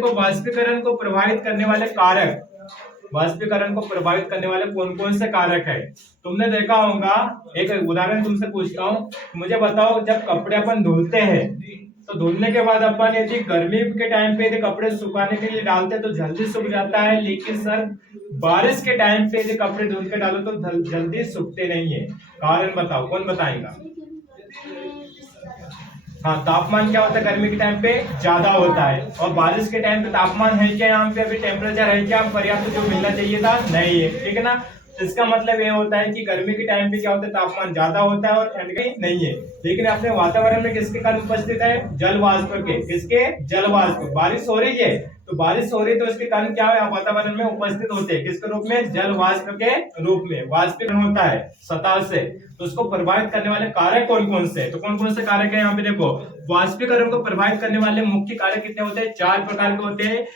देखो वाष्पीकरण को प्रभावित करने वाले कारक, वाष्पीकरण को प्रभावित करने वाले कौन कौन से कारक है। तुमने देखा होगा, एक उदाहरण तुमसे पूछता हूँ, मुझे बताओ जब कपड़े अपन धुलते हैं तो धुलने के बाद अपन यदि गर्मी के टाइम पे यदि कपड़े सुखाने के लिए डालते हैं तो जल्दी सूख जाता है, लेकिन सर बारिश के टाइम पे यदि कपड़े धुल के डालो तो जल्दी सूखते नहीं है। कारण बताओ, कौन बताएगा। हाँ, तापमान क्या होता है गर्मी के टाइम पे ज्यादा होता है, और बारिश के टाइम पे तापमान है क्या, यहाँ पे अभी टेम्परेचर है क्या पर्याप्त जो मिलना चाहिए था, नहीं है, ठीक है ना। इसका मतलब ये होता है कि गर्मी के टाइम पे क्या होता है, तापमान ज्यादा होता है और ठंड के नहीं है। लेकिन अपने वातावरण में किसके कारण उपस्थित है, जल वाष्प के, किसके, जल वाष्प। बारिश हो रही है तो बारिश हो रही है तो इसके कारण क्या है, वातावरण में उपस्थित होते हैं, किसके रूप में, जल वाष्प के रूप में वाष्पीकरण होता है सतह से। तो उसको प्रभावित करने वाले कारक कौन कौन से, तो कौन कौन से कारक है यहाँ पे देखो। वाष्पीकरण को प्रभावित करने वाले मुख्य कारक कितने होते हैं, 4 प्रकार के होते हैं।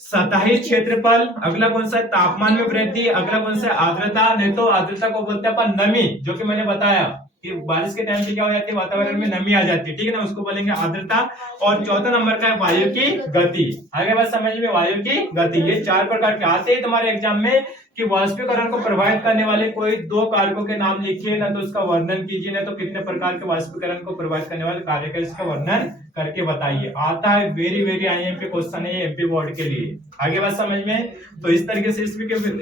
सतही क्षेत्रफल, अगला कौन सा, तापमान में वृद्धि, अगला कौन सा, आर्द्रता, नहीं तो आर्द्रता को बोलते हैं अपन नमी, जो कि मैंने बताया कि बारिश के टाइम पे क्या हो जाती है, वातावरण में नमी आ जाती है, ठीक है ना, उसको बोलेंगे आर्द्रता। और चौथा नंबर का है वायु की गति। आगे बात समझ में, वायु की गति। ये 4 प्रकार के आते हैं तुम्हारे एग्जाम में कि वाष्पीकरण को प्रभावित करने वाले कोई 2 कारकों के नाम लिखिए, ना तो उसका वर्णन कीजिए, ना तो कितने प्रकार के वाष्पीकरण को प्रभावित करने वाले कारक है इसका वर्णन करके बताइए। आता है वेरी आईएमपी क्वेश्चन है एमपी बोर्ड के लिए। आगे बात समझ में, तो इस तरीके से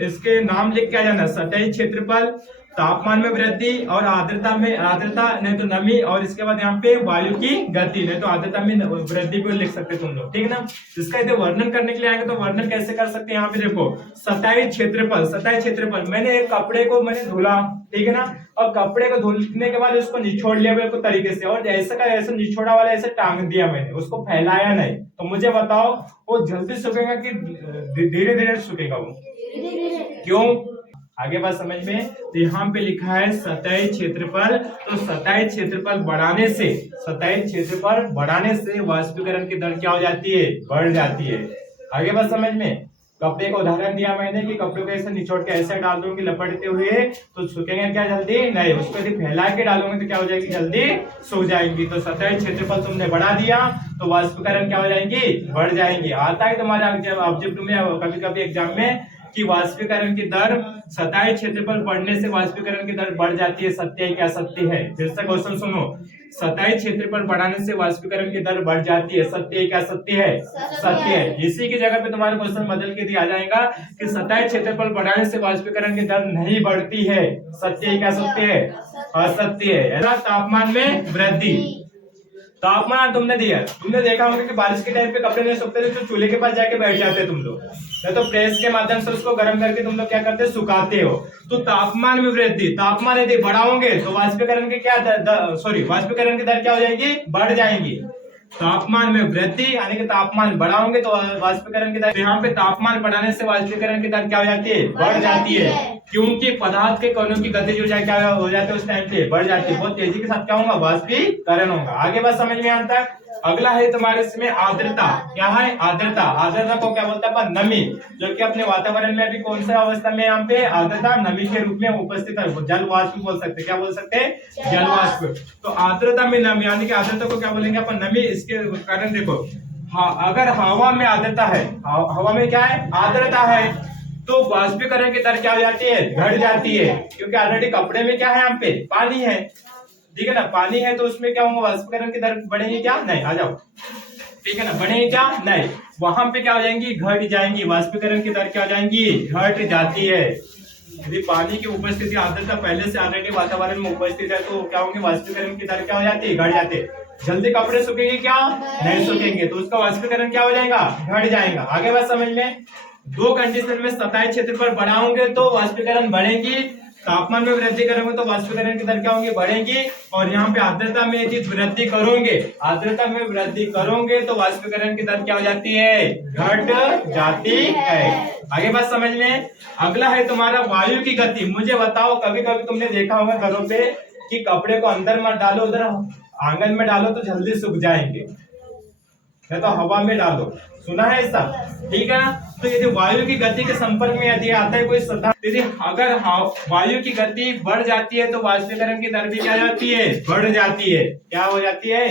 इसके नाम लिख के आ जाना, सतही क्षेत्रफल, तापमान में वृद्धि, और आर्द्रता में, आर्द्रता नहीं तो नमी, और इसके बाद यहाँ पे वायु की गति, नहीं तो आर्द्रता में वृद्धि को लिख सकते तुम लोग, ठीक है ना। इसका यदि वर्णन करने के लिए आएंगे तो वर्णन कैसे कर सकते हैं, यहाँ पे देखो सतही क्षेत्रफल। सतही क्षेत्रफल, मैंने एक कपड़े को मैंने धुला, ठीक है ना, और कपड़े को धुलने के बाद उसको निचोड़ लिया बिल्कुल तरीके से, और जैसे का ऐसा निचोड़ा वाला ऐसे टांग दिया मैंने, उसको फैलाया नहीं, तो मुझे बताओ वो जल्दी सूखेगा कि धीरे धीरे सूखेगा वो, क्यों। आगे बात समझ में, तो यहाँ पे लिखा है सतही क्षेत्रफल, तो सतही क्षेत्रफल बढ़ाने से, सतही क्षेत्रफल बढ़ाने से वाष्पीकरण की दर क्या हो जाती है, बढ़ जाती है। आगे बात समझ में, कपड़े का उदाहरण दिया मैंने कि कपड़े को ऐसे निचोड़ के ऐसे डाल दूंगी लपटते हुए तो सूखेंगे क्या जल्दी, नहीं, उसको यदि फैला के डालोगे तो क्या हो जाएगी, जल्दी सूख जाएंगी। तो सतही क्षेत्रफल तुमने बढ़ा दिया तो वाष्पीकरण क्या हो जाएंगी, बढ़ जाएंगी। आता है तुम्हारे ऑब्जेक्ट में कभी कभी एग्जाम में कि वाष्पीकरण की दर, सतही क्षेत्रफल बढ़ने से वाष्पीकरण की दर बढ़ जाती है, सत्य है क्या, सत्य है। फिर से क्वेश्चन सुनो, सतही क्षेत्रफल बढ़ाने से वाष्पीकरण की दर बढ़ जाती है, सत्य है क्या, सत्य है, सत्य है। इसी की जगह पे तुम्हारा क्वेश्चन बदल के दिया जाएगा कि सतही क्षेत्रफल बढ़ाने से वाष्पीकरण की दर नहीं बढ़ती है, सत्य है क्या, सत्य है, असत्य है। तापमान में वृद्धि, तापमान तुमने दिया, तुमने देखा होगा कि बारिश के टाइम पे कपड़े नहीं सूखते थे तो चूल्हे के पास जाके बैठ जाते तुम लोग, या तो प्रेस के माध्यम से उसको गर्म करके तुम लोग क्या करते, सुखाते हो। तो तापमान में वृद्धि, तापमान यदि बढ़ाओगे तो वाष्पीकरण की क्या वाष्पीकरण की दर क्या हो जाएगी, बढ़ जाएगी। तापमान में वृद्धि यानी कि तापमान बढ़ाओगे तो वाष्पीकरण की दर, तो यहाँ पे तापमान बढ़ाने से वाष्पीकरण की दर क्या हो जाती है, बढ़ जाती है, क्योंकि पदार्थ के कणों की गति जो क्या हो जाती है उस टाइम पे बढ़ जाती है, बहुत तेजी के साथ क्या होगा, वाष्पीकरण होगा। आगे बात समझ में आता है। अगला है तुम्हारे इसमें आर्द्रता, क्या है, आर्द्रता। आर्द्रता को क्या बोलते हैं, नमी, जो कि अपने वातावरण में अभी कौन सा अवस्था में यहाँ पे आर्द्रता नमी के रूप में उपस्थित है, जल वाष्प बोल सकते, क्या बोल सकते हैं, जल वाष्प। तो आर्द्रता में नमी यानी कि आर्द्रता को क्या बोलेंगे अपन, नमी। इसके कारण देखो, अगर हवा में आर्द्रता है, हवा में क्या है, आर्द्रता है, तो वाष्पीकरण की दर क्या हो जाती है, घट जाती है, क्योंकि ऑलरेडी कपड़े में क्या है, यहाँ पे पानी है, ठीक है ना, पानी है, तो उसमें क्या होगा, वाष्पीकरण की दर बढ़ेगी क्या, नहीं, आ जाओ, ठीक है ना, बढ़ेगी क्या, नहीं, वहां पे क्या हो जाएंगी, घट जाएंगी, वाष्पीकरण की दर क्या हो जाएंगी, घट जाती है। यदि पानी की उपस्थिति, आर्द्रता पहले से ऑलरेडी वातावरण में उपस्थित है तो क्या होंगे, वाष्पीकरण की दर क्या हो जाती है, घट जाते हैं। जल्दी कपड़े सूखेंगे क्या, नहीं सूखेंगे, तो उसका वाष्पीकरण क्या हो जाएगा, घट जाएगा। आगे बात समझ में, 2 कंडीशन में सतही क्षेत्रफल बढ़ाओगे तो वाष्पीकरण बढ़ेगी, तापमान में वृद्धि करोगे तो वाष्पीकरण की दर क्या होंगी, बढ़ेगी, और यहाँ पे आर्द्रता में यदि वृद्धि करोगे, आर्द्रता में वृद्धि करोगे तो वाष्पीकरण की दर क्या हो जाती है, घट जाती है। आगे बात समझ में। अगला है तुम्हारा वायु की गति। मुझे बताओ, कभी कभी तुमने देखा होगा घरों पे कि कपड़े को अंदर मत डालो, उधर आंगन में डालो तो जल्दी सूख जाएंगे, नहीं तो हवा में डालो। सुना है ऐसा? ठीक है ना। तो यदि वायु की गति के संपर्क में यदि आता है कोई सतह, यदि अगर वायु की गति बढ़ जाती है तो वाष्पीकरण की दर भी क्या जाती है? बढ़ जाती है। क्या हो जाती है?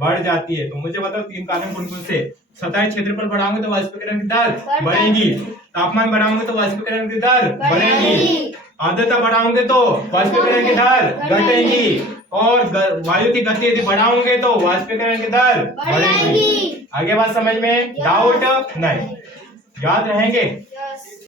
बढ़ जाती है। तो मुझे बताओ 3 कारण कौन कौन से? सतह क्षेत्रफल बढ़ाओगे तो वाष्पीकरण की दर बढ़ेगी, तापमान बढ़ाओगे तो वाष्पीकरण की दर बढ़ेगी, आर्द्रता बढ़ाओगे तो वाष्पीकरण की दर घटेगी, और वायु की गति यदि बढ़ाओगे तो वाष्पीकरण की दर बढ़ेगी। आगे बात समझ में? डाउट नहीं? याद रहेंगे?